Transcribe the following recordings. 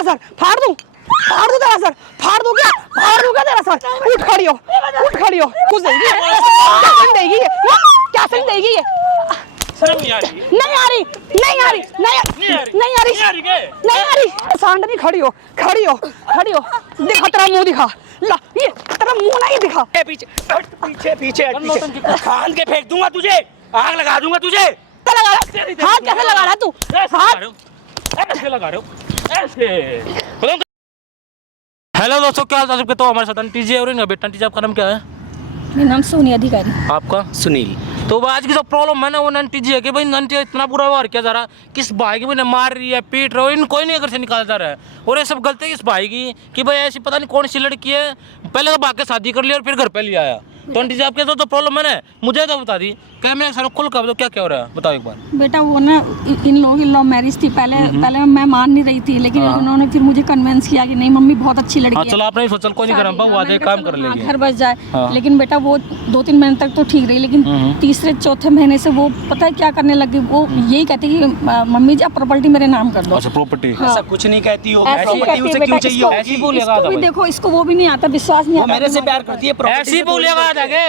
तेरा सर, फाड़ दूं तेरा सर, फाड़ दूं क्या तेरा सर। उठ खड़ी हो, कुछ देगी क्या सही देगी ये? नहीं आ रही। सांड नहीं, खड़ी हो। दिखा तेरा मुंह, दिखा ला, ये तेरा मुंह नहीं दिखा। पीछे खान के फेंक दूंगा तुझे, आग लगा दूंगा तुझे। हाथ कैसे लगा रहा तू? ऐसे लगा रहे हो ऐसे। हेलो दोस्तों, क्या हाल चाल? तो हमारे साथ आंटी जी और बेटा। आंटी जी, आपका नाम क्या है? मेरा नाम सोनी अधिकारी। आपका? सुनील। तो आज की जो प्रॉब्लम है ना, वो आंटी जी है कि भाई आंटी इतना बुरा व्यवहार किया जा रहा है, किस भाई की मैंने मार रही है, पीट रहा है, इन कोई नहीं अगर से निकाला जा रहा है। और ये सब गलती किस भाई की कि भाई ऐसी पता नहीं कौन सी लड़की है, पहले तो भाग के शादी कर लिया और फिर घर पे ले आया। तो आंटी जी, आपके तो प्रॉब्लम है ना, मुझे तो बता दी क्या मैं सारा खुल कर, तो क्या हो रहा है बताओ एक बार। बेटा वो ना इन लोगों की लव मैरिज थी। पहले मैं मान नहीं रही थी, लेकिन उन्होंने फिर मुझे कन्विंस किया कि नहीं मम्मी बहुत अच्छी लड़की है। चलो आपने सोचा कोई नहीं करा, वो आज काम कर लेंगे, घर बस जाए। लेकिन बेटा वो 2-3 महीने तक तो ठीक रही, लेकिन तीसरे चौथे महीने से वो पता है क्या करने लगी। वो यही कहती कि मम्मी जी आप प्रॉपर्टी मेरे नाम कर दो। अच्छा, प्रॉपर्टी? ऐसा कुछ नहीं कहती हो, प्रॉपर्टी उसे क्यों चाहिए होगी? ऐसी बोलेगा इसको भी देखो, इसको वो भी नहीं आता, विश्वास नहीं आता। मेरे से प्यार करती है, ऐसी बोलेगा आगे,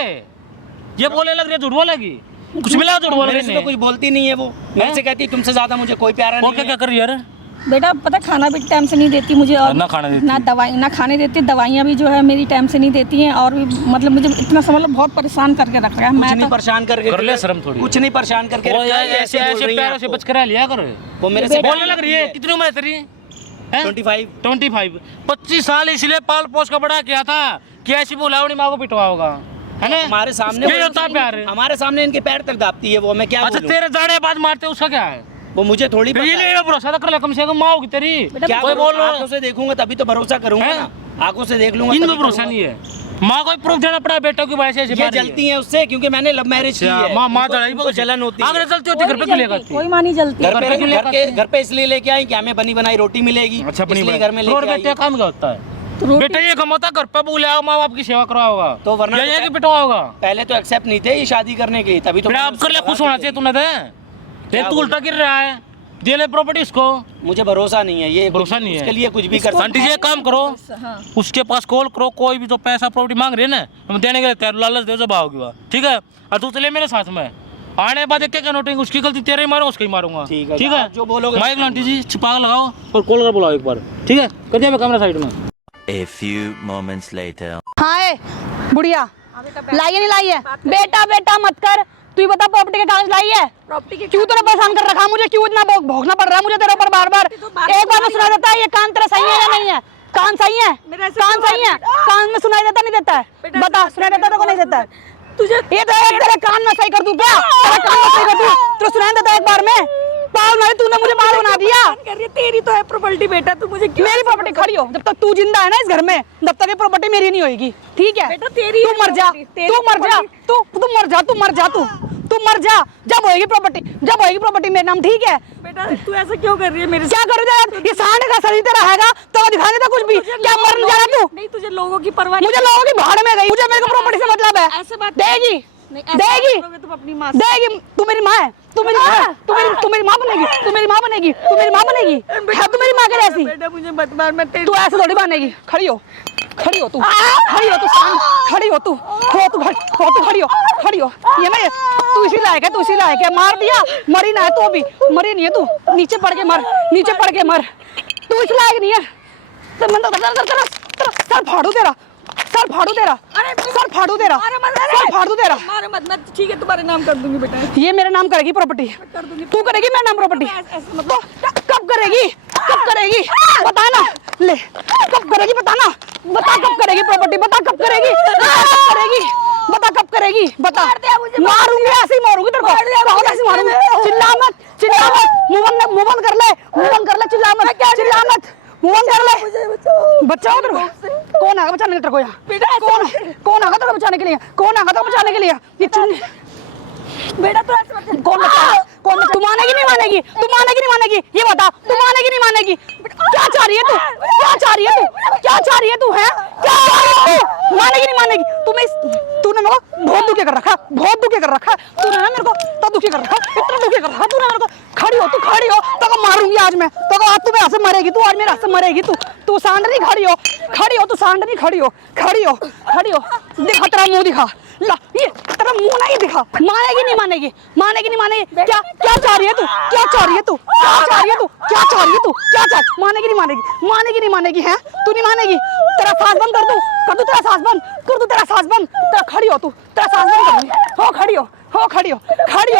ये बोले लग रही है, झूठ बोलेगी, कुछ मिला झूठ बोल रही है। तो कुछ बोलती नहीं है वो, मेरे से कहती तुमसे ज्यादा मुझे कोई प्यारा नहीं है। क्या कर रही है? बेटा पता खाना भी टाइम से नहीं देती मुझे, और ना खाना देती, ना दवाई ना खाने देती, दवाइयाँ भी जो है मेरी टाइम से नहीं देती हैं। और भी मतलब मुझे इतना समझ लो बहुत परेशान करके रख रहा है। मैं नहीं परेशान करके कर ले शर्म थोड़ी, कुछ नहीं परेशान करके ऐसे प्यारों से बच कर लिया करो। वो मेरे से बोलने लग रही है। कितनी उम्र है तेरी? 25। 25 साल इसलिए पाल पोस का बड़ा किया था कि ऐसी बुलावनी माँ को पिटवा होगा, है ना? हमारे सामने होता प्यार, हमारे सामने इनके पैर तक दाबती है वो, मैं क्या अच्छा बोलूं? तेरे दाढ़े बाद मारते उसका क्या है? वो मुझे थोड़ी पता है। ये भरोसा कर ले कम से कम, माँ होगी तेरी। क्या कोई बोल रहा आंखों से देखूंगा तभी तो भरोसा करूंगा ना, आंखों से देख लूंगा। इनमें भरोसा नहीं है, माँ को प्रूफ देना पड़ा बेटों की वजह से। ये जलती है उससे क्योंकि मैंने लव मैरिज की है। माँ जलाई, जलन होती है। अगर जलती होती घर पे क्यों लेकर आती? कोई माँ नहीं जलती। घर पे इसलिए लेके आई कि हमें बनी बनाई रोटी मिलेगी। अच्छा, इसलिए घर में लेके आई। काम क्या होता है? बेटा ये कमाता घर पे बोले माँ बाप की सेवा करा होगा, तो वरना ये कि बेटा होगा। पहले तो एक्सेप्ट नहीं थे ये शादी करने के लिए, तभी तो आप कर ले, खुश होना चाहिए तूने। दे तू उल्टा गिर रहा है, दे ले प्रॉपर्टी इसको। मुझे भरोसा नहीं है, ये भरोसा नहीं है, उसके लिए कुछ भी कर सकते। आंटी जी एक काम करो, उसके पास कॉल करो, कोई भी जो पैसा प्रॉपर्टी मांग रही है ना, हम देने के लिए तैयार, लालच दे जब आओगी वहाँ, ठीक है? और तू चले मेरे साथ में, आने बाद क्या नोटिंग, उसकी गलती तेरे ही मारो, उसको ही मारूंगा, ठीक है? जो बोलोगे। माइक आंटी जी छिपा लगाओ और कॉल कर बुलाओ एक बार, ठीक है? कर दिया मैं कैमरा साइड में। A few moments later. हाँ बुढ़िया लाई है नहीं लाई है? बेटा मत कर, तू ही बता प्रॉपर्टी के कागज लाई है? प्रॉपर्टी के क्यों तूने परेशान कर रखा मुझे? क्यों इतना भोगना पड़ रहा है मुझे तेरे ऊपर बार-बार? एक बार में सुनाई देता है ये कान तेरा सही है या नहीं है? कान सही है? कान सही है? कान में सुनाई देता नहीं देता है? बता, सुनाई देता है तो नहीं देता है? तुझे ये तो तेरे कान में सही कर दूं क्या? तेरे कान में सही कर दूं तो सुनाई देता है एक बार में? पागल नहीं, तूने मुझे पागल बना दिया। तेरी तो है प्रॉपर्टी बेटा, तू मुझे क्यों? मेरी प्रॉपर्टी खड़ी हो जब तक तू जिंदा है ना इस घर में, तब तक ये प्रॉपर्टी मेरी नहीं होगी, ठीक है? बेटा तेरी तू मर जा, तू मर जा, जब होएगी प्रॉपर्टी मेरे नाम, ठीक है? बेटा तू ऐसा क्यों कर रही है मेरे? क्या कर रही है? ये सांड का शरीर तेरा हैगा तो दिखाने था कुछ भी, क्या मरने जा रहा तू? नहीं तुझे लोगों की परवाह, मुझे लोगों की भाड़ में गई, मुझे मेरे को प्रॉपर्टी से मतलब है। ऐसे बात देगी तुम अपनी माँ देगी, तू मेरी माँ है, तू मेरी माँ बनेगी, तू मेरी माँ बनेगी है, तू मेरी माँ के जैसी। बेटा मुझे मत मार, मैं तू ऐसे थोड़ी बनेगी। खड़ी हो तू सांड, खड़ी हो तू ये मैं, तू इसी लायक है, मार दिया, मरी ना है तू, अभी मरी नहीं है तू, नीचे पड़ के मर, तू इस लायक नहीं है। सर फाड़ू तेरा, सर फाड़ू तेरा। मारे मत, ठीक है तुम्हारे नाम कर दूंगी बेटा। ये मेरे नाम करेगी प्रॉपर्टी? तू करेगी मेरे नाम प्रॉपर्टी? कब करेगी बताना, ले कब करेगी बताना, बता कब करेगी प्रॉपर्टी, बता कब करेगी, बता। मारूंगी, ऐसे ही मारूंगी तेरे को, ऐसे मारूंगी। चिल्ला मत, मुंह बंद कर ले, चिल्ला मत, मुंह बंद कर ले। बचाओ तेरे को, कौन आएगा बचाने तेरे को यहाँ? कौन आएगा तेरे को बचाने के लिए? ये चुन्नी बेटा तो ऐसे मत, कौन तू मानेगी नहीं मानेगी? ये बता, तू मानेगी नहीं मानेगी? क्या चाह रही है तू? क्या चाह रही है तू? मानेगी नहीं मानेगी? तूने मेरे को बहुत दुखी कर रखा, तूने ना मेरे को तो दुखी कर रखा, इतना दुखी कर रखा तूने मेरे को। खड़ी हो तो मारूंगी। मारूंगी आज मैं तो तू मेरे हाथ से मरेगी, तू आज मेरे हाथ से मरेगी। तू सांडनी खड़ी हो, तू सांडनी खड़ी हो। दिखा तेरा मुंह दिखा, ला ये तेरा मुंह नहीं दिखा। मानेगी नहीं मानेगी। क्या चाह रही है तू? मानेगी नहीं मानेगी है? तू नहीं मानेगी? तेरा सांस बंद कर दूं तेरा सांस बंद। तेरा खड़ी हो तू, तेरा सांस बंद कर दूं। हो खड़ी हो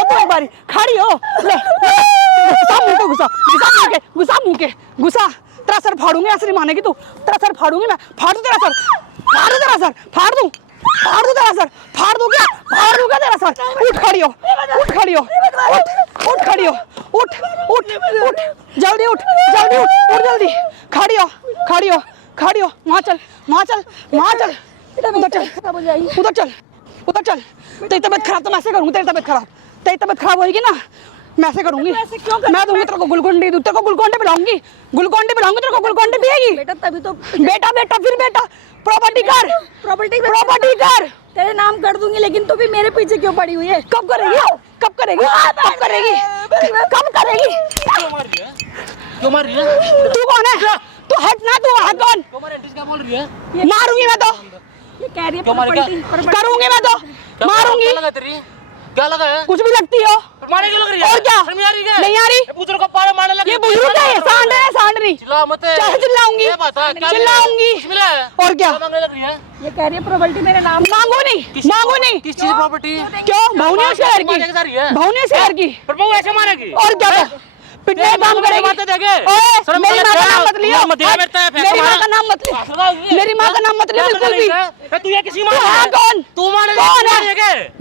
तू, एक बारी खड़ी हो। ले घुसा मुंह के घुसा। तेरा सर फाड़ूंगी, ऐसे नहीं मानेगी तू। तेरा सर फाड़ूंगी मैं, फाड़ दूं तेरा सर, फाड़ दूं क्या तेरा सर। उठ खड़ी हो, जल्दी उठ जल्दी। खड़ी हो, वहाँ चल। उधर चल। तेरी तबीयत खराब तो मैं ऐसे करूँगी, तेरी तबीयत खराब होगी ना, मैं ऐसे करूँगी। मैं दूंगी तेरे को ग्लूकोन डी, तेरे को ग्लूकोन डी पिलाऊंगी, तेरे को ग्लूकोन डी पिएगी। बेटा फिर प्रॉपर्टी कर। तेरे नाम कर दूंगी, लेकिन तू भी मेरे पीछे क्यों पड़ी हुई है? कब करेगी? क्यों मार रही है? तू कौन है? तू हट ना, तू है कौन? क्या बोल रही है? मारूंगी मैं तो, ये कह रही है करूंगी मैं तो, मारूंगी। क्या लगा है? कुछ भी लगती हो, मारने क्यों लग रही है? और क्या? शर्म नहीं आ रही है? नहीं आ रही। बुजुर्ग को पारे मारने लगी। ये बुजुर्ग है, सांडनी। चिल्ला मत। चाहे चिल्लाऊंगी, ये बता, क्या चिल्लाऊंगी। कुछ मिला है? और क्या? मांगने लग रही है? ये कह रही है प्रॉपर्टी मेरे नाम। मांगो नहीं। किस चीज प्रॉपर्टी? क्यों? बहू नहीं उसके घर मारने जा रही है? की, बहू नहीं उसके घर की। पर बहू ऐसे मारेगी? और क्या? पिटने का काम करेगी। बातें देखे? ओए, शर्म मेरी माँ का नाम मत लियो। मत दिया मेरे पे। मेरी माँ का नाम मत लियो। मेरी माँ का नाम मत लियो बिल्कुल भी। तू ये किसी तू है कौन? तू मारे कौन है?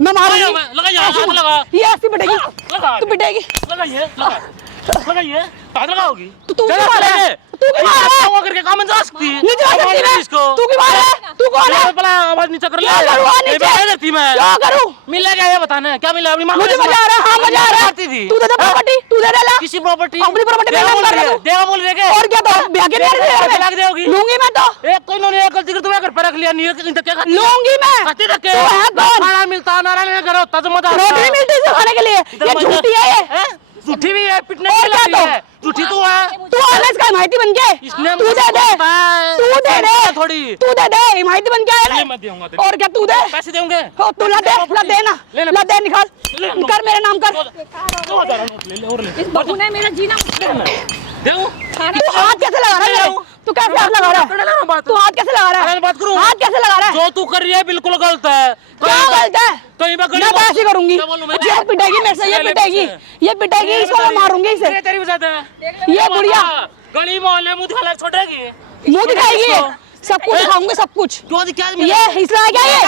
मैं मारूंगी। लगा लगा ये ऐसी पिटेगी, लगा तू पिटेगी। लगाइए हाथ लगाओगी। तू क्यों मार रहा है? तू क्यों मार रहा है? वो करके काम जा सकती है। नीचे आ सकती है इसको। तू क्यों मार रहा है? तू कौन है? भला आवाज नीचे कर ले। क्या करूँ नीचे? करती मैं क्या करूँ? मिला क्या? ये बताना क्या मिला? अपनी माँ मुझे मजा आ रहा है। हाँ मजा आ रहा है। तू दे प्रॉपर्टी, तू दे ला। किसी प्रॉपर्टी? अपनी प्रॉपर्टी में नाम कर रहा है तू। देगा बोल देगे। और क्या? तो ब्याह के मेरे लाग देगी। लूंगी मैं तो, एक कोई इन्होंने एक गलती कर तुम्हें घर पर रख लिया। नहीं तो क्या करती? लूंगी मैं। खाती रख के तू है कौन? खाना मिलता नारायण घर होता तो मजा आता। रोटी नहीं मिलती इसे खाने के लिए। ये झूठी है ये। हैं? झूठी भी है, पिटने और की क्या लग तो? रही है। झूठी तू है। तू ऑनेस्ट का हिमायती बन के इसने तू दे थोड़ी तू दे हिमायती बन के आया ये ना। मत दूंगा तेरे। और क्या? तू दे पैसे देंगे? हो, तू ला दे निकाल कर, मेरे नाम कर। 2000 नोट ले ले और ले। इस बहू ने मेरा जीना देऊं? तू हाथ कैसे लगा रहा है? तू कैसे हाथ लगा रहा है? तू हाथ कैसे लगा रहा है? बात करूं? हाथ कैसे लगा रहा है? जो तू कर रही है बिल्कुल गलत है। क्या गलत है? कहीं मैं मैं तो ऐसे करूंगी। क्या बोलूं मैं? ये पिटेगी मेरे से, ये पिटेगी इसको मैं मारूंगी इसे। तेरी वजह से ये बुढ़िया गली मोहल्ले मुंह दिखा छोड़ेगी। मुंह दिखाएगी। सब कुछ दिखाऊंगी, सब कुछ। क्यों क्या? ये हिस्सा है क्या? ये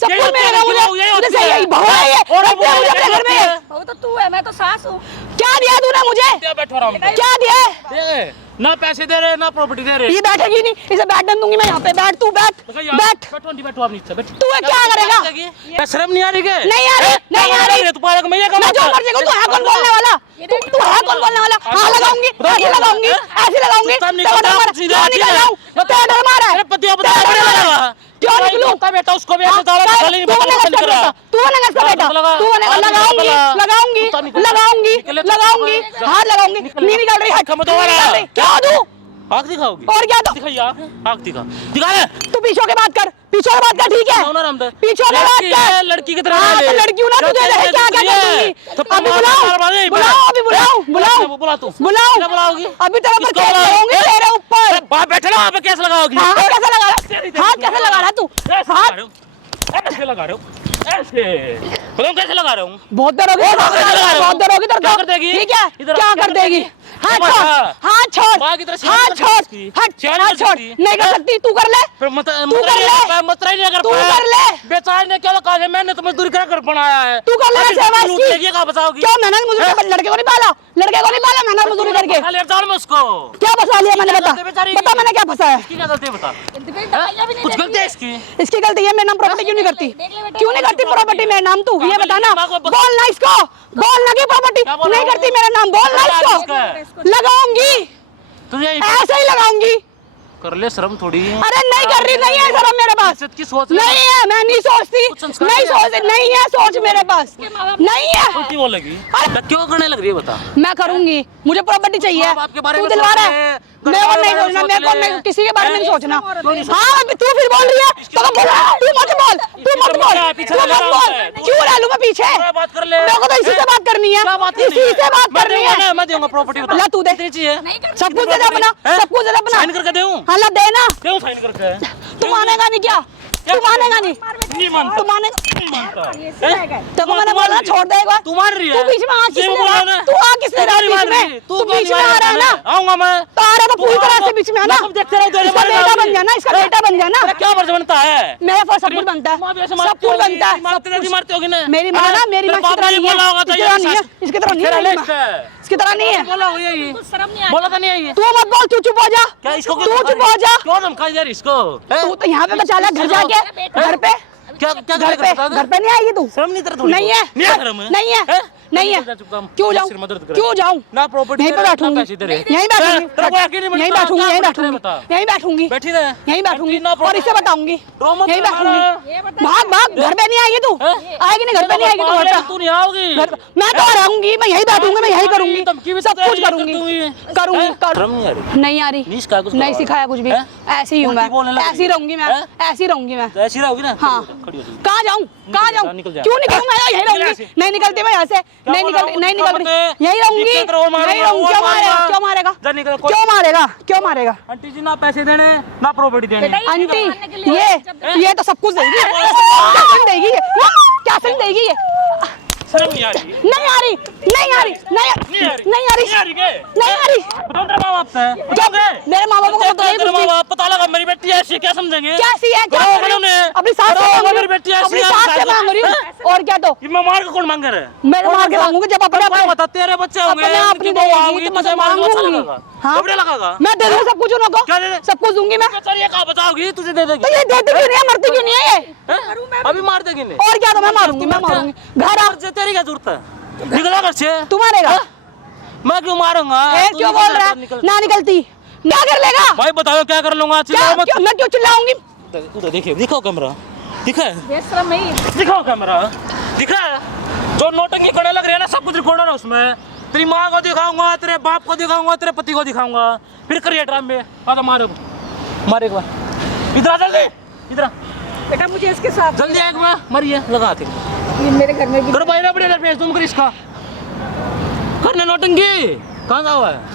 सब कुछ मिलेगा मुझे सही है। बहू है ये, रखते हैं मुझे अपने घर में। बहू तो तू है, मैं तो सास हूँ। क्या दिया तूने मुझे? बैठो आराम से। क्या दिया? ना पैसे दे रहे ना प्रॉपर्टी दे रहे। ये बैठेगी नहीं, इसे बैठने दूंगी मैं यहाँ पे। बैठ तू, बैठ बैठो आप नीचे बैठ। तू क्या करेगा? शर्म नहीं आ रही है? नहीं आ रही। तू पागल मैं ये मैं जो मर्जी करूं, तू है कौन बोलने वाला? तू है कौन बोलने वाला? हाँ लगाऊंगी, ऐसे लगाऊंगी। तेरा डर मारा, क्यों निकल जाऊं? तेरा डर मारा है। क्यों निकलूं? बेटा उसको भी ऐसे तू बनेगा इसका बेटा, तू बनेगा इसका बेटा, तू बनेगा। लगाऊंगी, हाथ लगाऊंगी। नहीं निकल रही, हट। क्या दूं? आग दिखाओगी? और क्या? तो दिखाइए आग दिखा तू पीछे के बात कर, ठीक है? पीछे के बात कर। लड़की की तरह हाँ, तो लड़की हूं ना, तुझे क्या कर दूंगी? अभी बुलाओ। अभी तेरे ऊपर केस लगाऊंगी, तेरे ऊपर। बैठे ना वहाँ पे केस लगाओगी। हाथ कैसे लगा रहा है तू? ऐसे लगा रहे हो ऐसे कैसे लगा रहे हूँ? बहुत देर होगी तेरे क्या को। कर देगी? ठीक है, क्या कर देगी? हाथ छोड़। नहीं कर सकती, तू कर ले। बेचारे ने क्या कहा है? मैंने तो मजदूरी कर बनाया है। तू कर ले सेवा इसकी। क्या बताओगी? क्यों मैंने मजदूरी? लड़के को नहीं पाला, मैंने मजदूरी करके। उसको क्या फंसा लिया मैंने? बता मैंने क्या फंसाया? क्या गलती बता? कुछ गलती है इसकी? इसकी गलती है। मेरे नाम प्रॉपर्टी क्यों नहीं करती? क्यों नहीं करती प्रॉपर्टी मेरे नाम? तू ये बताना। बोलना इसको, बोलना की प्रॉपर्टी नहीं करती मेरा नाम। बोलना इसको। लगाऊंगी, तुझे ऐसे ही लगाऊंगी। कर ले शर्म थोड़ी है। अरे नहीं कर रही, नहीं है शर्म मेरे पास, इज्जत की सोच नहीं है, मैं नहीं सोचती, कुछ संस्कार नहीं नहीं सोचती, नहीं है सोच मेरे पास, नहीं है। उल्टी वो लगी क्यों करने लग रही है बता। मैं करूंगी, मुझे प्रॉपर्टी चाहिए, माँ बाप के बारे तू में दिलवा सोच रहा ले, है, घर मैं और वालों नहीं के बारे में सोचना, सोच मेरे को ले। नहीं, किसी के बारे में नहीं सोचना। नहीं सोचना। हाँ तू फिर बोल रही है, तो मैं बोल रहा हूँ, तू मत बोल, तू मत बोल, पीछे तू लगा मत रहा बोल, है। क्यों रह लूँ मैं पीछे, बात कर ले। मेरे को तो इसी से बात करनी है, क्या बात इसी से बात मैं करनी दूंगा है। ना, मैं दूंगा प्रॉपर्टी बता। ला तू दे, कितनी चाहिए? सब कुछ दे दे अपना, हैं? सब कुछ दे दे अपना, साइन करके दूं? हाँ ला देना, क्यों साइन करके? तू मानेगा नहीं क्या, तू मानेगा नहीं, नहीं मानता। तू मानेगा, नहीं मानता। तेरे को मैंने बोला छोड़ दे एक बार, तू मान रही है? तू बीच में आ किस ये लिए बोला रहा, ना? तू आ किस लिए रहा नहीं मान बीच रही। में, तू तू बीच में आ रहा है ना, आऊंगा मैं। तो आ रहा तो पूरी तरह से बीच में है ना, सब देखते रहो, इसका बेटा बन जाना, इसका बेटा बन जाना, तेरा क्या फर्ज बनता है? मेरा फर्ज सब कुछ बनता है, माँ भी ऐसे सब मारती कुछ होगी, बनता है, मारते रहती, मारती होगी ना? मेरी माँ ना, मेरी माँ तेरे बाप की तरह ने नहीं बोला होगा तो है, ये इसकी तरह नहीं है, सास- इसकी तरह नहीं तेरा है मेरी लिस्ट माँ, है। इसकी तरह नहीं है। बोला होगा ये शर्म नहीं बोला तो नहीं है ये। तू मत बोल, तू चुप हो जा, क्या इसको तू चुप हो जा, क्यों धमकाई दे रही इसको? तू तो यहाँ पे बचा ले, घर जाके, घर पे, क्या क्या घर पे, घर पे नहीं आएगी तू, शर्म नहीं तेरा थोड़ी नहीं है, नहीं है शर्म है? नहीं है, हैं? नहीं है, चुप कर, चुप कर। क्यों जाऊँ, सिर मदद करे। क्यों जाऊँ, ना प्रॉपर्टी यहीं पे बैठूंगी, यहीं बैठूंगी, यहीं बैठूंगी, यहीं बैठूंगी, यहीं बैठूंगी, बैठी रहे यहीं बैठूंगी ना और इसे बताऊंगी, रो मत यहीं हमारा। बैठूंगी, भाग भाग, घर पे नहीं आएगी तू, आएगी नहीं, घर पे नहीं आएगी तू, घर पे, तू नहीं आओगी घर पे, मैं तो रहूंगी, मैं यहीं बैठूंगी, मैं यहीं करूंगी, धमकी भी सब तो कुछ ये करूंगी, करूंगी। करूंगी, शर्म नहीं आ रही? नहीं आ रही, नहीं सिखाया कुछ नहीं करवा सिखाया कुछ भी, हैं? ऐसी ही हूँ उल्टी बोलने मैं, लग ऐसी रही। रहूंगी मैं, हैं? ऐसी रहूंगी मैं, तो ऐसी रहोगी ना? हाँ, खड़ी हो जाओ। कहाँ जाऊँ, कहाँ जाऊँ, निकल जा। क्यों निकलूँ, मैं यहीं निकल रहूंगी, जा। नहीं निकलती मैं यहाँ से, नहीं बोला? निकल, नहीं निकल रही, बोलते? यहीं रहूंगी, दिक्कत रहो, मारूंगा, नहीं रहूंगी, वो क्यों मारेगा, मारूंगा। क्यों मारेगा, जा निकल, कोई- क्यों मारेगा, क्यों मारेगा, आंटी जी ना पैसे देने ना प्रॉपर्टी देने। आंटी ये तो सब कुछ देगी, क्या सुन देगी ये, क्या सुन देगी ये, शर्म नहीं आ रही? नहीं आ रही, नहीं आ रही, नहीं आ रही, नहीं आ रही, नहीं आ रही के? नहीं आ रही, बताओ तेरे माँ बाप से। क्या मेरे माँ बापों को तो नहीं तेरे कुछ माँ भी, बाप पता लगा मेरी बेटी ऐसी क्या समझेंगे? कैसी है, क्या करो कर रही बोलो हूँ? ने। अपनी सास से करो मांग मेरी रही बेटी हूँ, ऐसी अपनी है, सास से सास- मांग रही हूँ, और क्या तो ये मैं मार के कौन मांग रहा है? मैं मार के मांगूंगी जब अपने क्या बता तेरे बच्चे होंगे अपने आप उनकी नहीं बहू देगी आओगी, तो मैं तुझे तो मारेगा, अच्छा मांगूंगी, लगेगा? हाँ कपड़े लगागा? मैं दे दूंगी सब कुछ उनको, क्या दे दे? सब कुछ दूंगी मैं, चल ये कहाँ बचाओगी तुझे दे देगी? तो ये देती क्यों नहीं है, मरती क्यों नहीं है ये, हैं? अभी मार देगी नहीं? और क्या तो मैं मारूंगी, मैं मारूंगी, घर आ, घर तेरी क्या जरूरत है? निकला घर से। तू मारेगा, मैं क्यों मारूंगा? ए तू क्यों निकल बोल जा, रहा तू निकल। है, ना निकलती, क्या कर लेगा, भाई बताओ क्या कर लूंगा? क्या चिल्लाओ मत। मैं क्यों चिल्लाऊंगी, उधर देखिए, दिखाओ कैमरा, दिखा है? बेशरम नहीं दिखाओ कैमरा, दिखा है? जो नोटंकी खड़े लग रहे हैं ना सब कुछ रिकॉर्ड है उसमें। तेरी माँ को दिखाऊंगा, तेरे बाप को दिखाऊंगा, तेरे पति को दिखाऊंगा, फिर करिए ड्रामे। आजा मारो, मारे एक बार, इधर आ जल्दी, इधर आ। बेटा, मुझे इसके साथ जल्दी आ एक बार, मरिए लगा थे। ये मेरे घर में भी करो भाई ना बड़े फेस तुम कर इसका करने नोटंकी कहाँ जा हुआ है?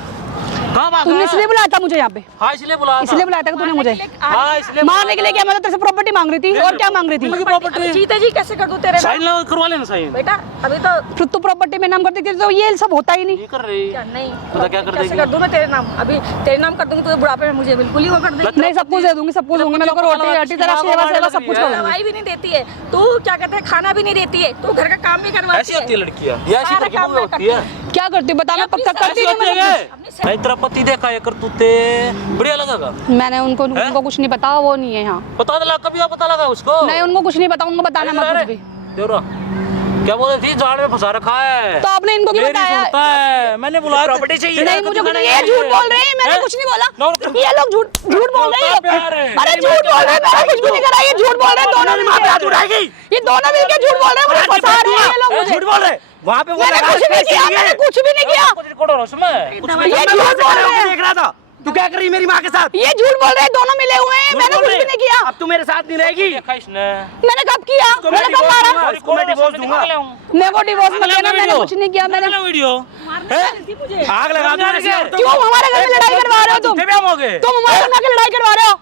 कहाँ भागा? तूने इसलिए बुलाया था मुझे यहाँ पे, हाँ इसलिए बुलाया था। इसलिए बुलाया था कि तूने मुझे हाँ इसलिए मारने के लिए, क्या मैं तो तेरे से प्रॉपर्टी मांग रही थी, और क्या मांग रही थी, बुलाया। प्रॉपर्टी जीते जी कैसे कर दूं तेरे नाम? साइन करवा लेना साइन। बेटा अभी तो फिर तू प्रॉपर्टी में नाम करती थी तो ये सब होता ही नहीं, ये कर रही क्या नहीं पता क्या कर कैसे देगी? कर दूं मैं तेरे नाम? अभी तेरे नाम कर दूंगी तो बुढ़ापे में मुझे बिल्कुल ही वो कर देगी। नहीं सब कुछ दे दूंगी, सब कुछ दूंगी, मैं लोग रोटी रोटी तेरा सेवा सेवा सब कुछ करूंगी, दवाई भी नहीं देती है तू, क्या कहते हैं खाना भी नहीं देती है तू, घर का काम भी करवाती ऐसी होती है लड़कियाँ, ये ऐसी सारा लड़की काम मैं होती है। क्या करती बता, मैं पक्का करती ऐसी नहीं, होती है मैं क्या? नहीं, तेरा पति देखा ये कर तूते बढ़िया लगेगा। मैंने उनको कुछ नहीं पता, वो नहीं है यहाँ, पता लगा कभी पता लगा उसको? नहीं उनको कुछ नहीं पता, उनको बताना मत कुछ भी, देवरा क्या बोल रही थी? जाड़ में फंसा रखा है। तो आपने इनको क्यों मेरी बताया, सुनता है, मैंने बुलाया प्रॉपर्टी चाहिए। नहीं मुझे कुछ, ये झूठ बोल रहे हैं, मैंने कुछ नहीं बोला, ये लोग झूठ बोल रहे हैं, अरे झूठ बोल रहे हैं, मैंने कुछ भी नहीं करा, ये झूठ बोल रहे हैं, दोनों मिलके, ये दोनों मिलके झूठ बोल रहे हैं, मुझे फंसा रहे हैं ये लोग मुझे, झूठ बोल रहे वहाँ पे वो मैंने लगा कुछ नहीं किया, मैंने कुछ भी नहीं किया, कुछ रिकॉर्ड हो रहा है उसमें। कुछ भी- ये झूठ बोल रहे हैं, देख रहा था तू क्या कर रही है मेरी माँ के साथ? ये झूठ बोल रहे हैं, दोनों मिले हुए हैं, मैंने कुछ भी नहीं किया, अब तू मेरे साथ नहीं रहेगी। देखा इसने। मैंने कब किया, मैंने कब मारा, इसको मैं डिवोर्स दूंगा। मेरे को डिवोर्स मत देना, मैंने कुछ नहीं किया, मैंने वीडियो आग लगा दूंगा ऐसी औरतों क्यों को। हमारे घर में लड़ाई करवा रहे हो तुम, भी हम हो गए। तुम हमारे घर में आके लड़ाई करवा रहे हो,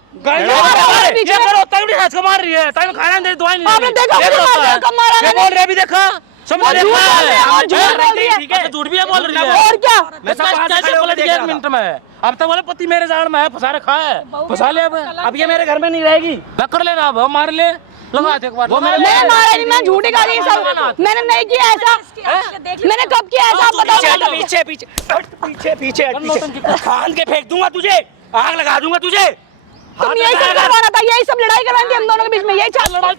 हमारे बीच ये में। करो तगड़ी हंस के मार रही है, टाइम खाना नहीं दे, दवाई नहीं आपने दे रही। देखा ये मुझे होता मारा, है। कब मारा ये मैंने? बोल रही है, अभी देखा समझ और झूठ बोल रही है, और झूठ बोल रही है, ठीक है, झूठ भी है बोल रही है। और क्या, मैं सब बाहर से कैसे खड़े होकर पलट देख गया रहा एक था। मिनट में? अब तक बोले पति मेरे जान में है, फंसा रखा है, फंसा ले अब ये मेरे घर में नहीं रहेगी। मैं कर लेना, अब मार ले, लगा दे एक बार। मैंने मारा नहीं, मैं झूठी खा रही सब, मैंने नहीं किया ऐसा, मैंने कब किया ऐसा, आप बताओ, पीछे पीछे पीछे पीछे पीछे खान के फेंक दूंगा तुझे, आग लगा दूंगा तुझे। तुम यही सब करवाना था, यही सब लड़ाई करवानी थी हम दोनों के बीच में, यही चाह रहे थे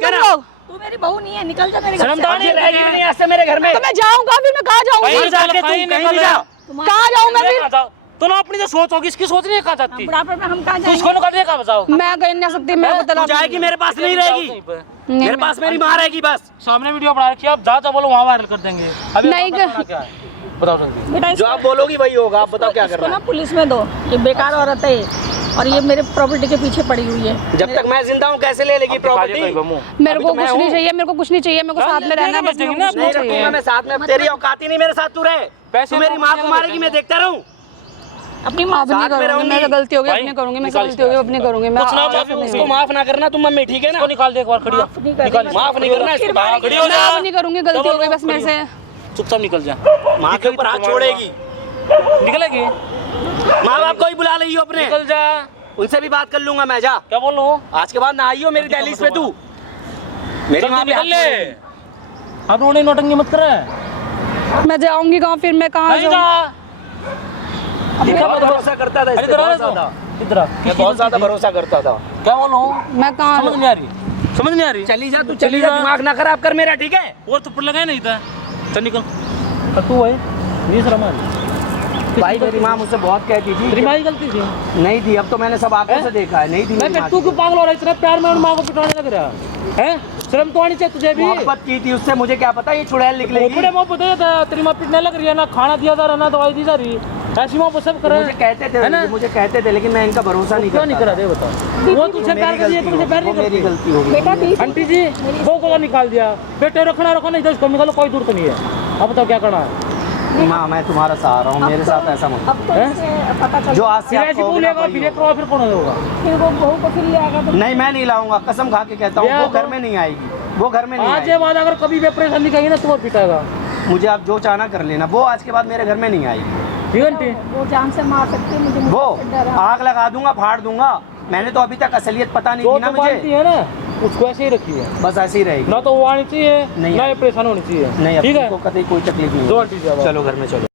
तुम लोग, तू मेरी बहू नहीं है, निकल जा मेरे घर से। शर्मदार नहीं रहेगी नहीं आज से मेरे घर में। तो मैं जाऊंगा, फिर मैं कहाँ जाऊंगी, कहीं जाके तू कहीं भी जा। कहाँ जाऊँ मैं फिर, तो ना अपनी जो सोच होगी इसकी सोच नहीं कहाँ जाती बुढ़ापे में हम कहाँ तो जाएंगे? इसको ना कर कहाँ बताओ मैं कहीं नहीं आ सकती, मेरे को तू तलाक जाएगी मेरे पास नहीं रहेगी, मेरे पास मेरी माँ रहेगी बस। सामने वीडियो बना रखी है, आप जहाँ बोलो वहाँ वायरल कर देंगे। अभी नहीं बताओ करना क्या है बताओ जल्दी। बेटा जो आप बोलोगी वही होगा, आप बताओ क्या इसको करना ना है। पुलिस में दो, ये बेकार औरत है और ये मेरे प्रॉपर्टी के पीछे पड़ी हुई है। जब तक मैं जिंदा हूँ कैसे ले लेगी प्रॉपर्टी? मेरे अभी को तो मैं कुछ नहीं हूँ। चाहिए, मेरे को कुछ नहीं चाहिए, मेरे को साथ में रहना है, बस मेरे को कुछ नहीं नहीं रखूंगा चाहिए। मैं साथ में, तेरी औकात ही नहीं मेरे साथ तू रहे। पैसे तू मेरी माँ को मारेगी मैं देखता रहूँ? अपनी माँ अब नहीं साथ में करूंगी, रहूंगी। मैं गलती होगी भाई, अपनी करूंगी, मैं निकाल गलती होगी अपनी करूंगी, मैं कुछ ना आगे माफी से नहीं उसको होगी। माफ ना करना तुम मम्मी, ठीक है ना? इसको निकाल दे एक बार, खड़ी हो। माफ नहीं करेगा। निकाल माफ नहीं करना इसको, बाहर खड़ी हो मैं जा। अब नहीं करूंगी, गलती हो गई बस मेरे से। चुपचाप निकल जा। माँ के ऊपर हाथ छोड़ेगी। निकलेगी, माँ बाप को ही बुला रही हो अपने, निकल जा। उनसे भी बात कर लूंगा मैं। जा, क्या बोल रहा हूँ? आज के बाद ना आइयो मेरी दहलीज पे तू। मेरी माँ जल्दी पे निकल हाथ ले। छोड़ेगी। अब रोने नौटंकी मत कर। मैं जाऊंगी कहाँ फिर, मैं कहाँ नहीं जाऊँ? जा। बहुत भरोसा करता था इस पे, इधर आ बहुत तो। ज्यादा। इधर आ। मैं बहुत ज्यादा भरोसा करता था। क्या बोल रहा हूँ? मैं कहाँ समझ जाऊँ? नहीं आ रही, समझ नहीं आ रही। चली जा तू, चली जा, दिमाग ना खराब कर मेरा, ठीक है? और थप्पड़ लगाया नहीं था। चल निकल। तू है नहीं शर्म आ रही। भाई मेरी माँ मुझसे बहुत कहती थी तेरी माँ की गलती थी। नहीं थी, अब तो मैंने सब आंखों से देखा है, नहीं थी मैं मेरी माँ तू की। क्यों पागल हो रहा है? इतना प्यार में और माँ को पिटवाने लग रहा है? शर्म तो आनी चाहिए तुझे भी। मोहब्बत की थी उससे, मुझे क्या पता ये चुड़ैल निकलेगी। बड़े माँ बताया था तेरी माँ पिटने लग रही है, ना खाना दिया जा रहा ना दवाई दी जा रही। ऐसी माँ को सब करे। मुझे कहते थे, है ना? मुझे कहते थे, लेकिन मैं इनका भरोसा नहीं क्यों नहीं करता करा दे बताओ। वो तुझसे प्यार कर रही है, तुमसे प्यार नहीं मेरी करती। गलती होगी। बेटा बीच आंटी जी को निकाल दिया, बेटे रखना रखो नहीं तो इसको निकालो, कोई दूर तो नहीं है। अब बताओ क्या करना है? माँ मैं तुम्हारा सहारा हूँ, मेरे साथ ऐसा मत। अब तो हैं? इसे पता चल जो आज से फिर आप ऐसी कहोगे को ना, लेगा, वही फिर एक होगा। फिर कौन होगा? फिर वो बहू को फिर ले आएगा तो नहीं मैं नहीं लाऊंगा, कसम खा के कहता हूँ, ले वो आओ घर तो। में नहीं आएगी, वो घर में नहीं आज ये आएगी। बात अगर कभी भी परेशानी कही ना तो वो पिटाएगा। मुझे आप जो चाहना कर लेना, वो आज के बाद मेरे घर में नहीं आएगी। ठीक है आंटी? वो जान से मार सकती है मुझे, वो मुझसे डर है। आग लगा दूंगा, फाड़ दूंगा। मैंने तो अभी तक असलियत पता नहीं जो थी ना तो बांधती मुझे, है ना उसको ऐसे ही रखी है, बस ऐसी ही रहेगी। ना तो वो आनी चाहिए नहीं ना ये आनी। परेशान होनी चाहिए। नहीं, ठीक अब है? को कतई कोई तकलीफ नहीं दो होगी। आंटी जी अब। चलो घर में चलो।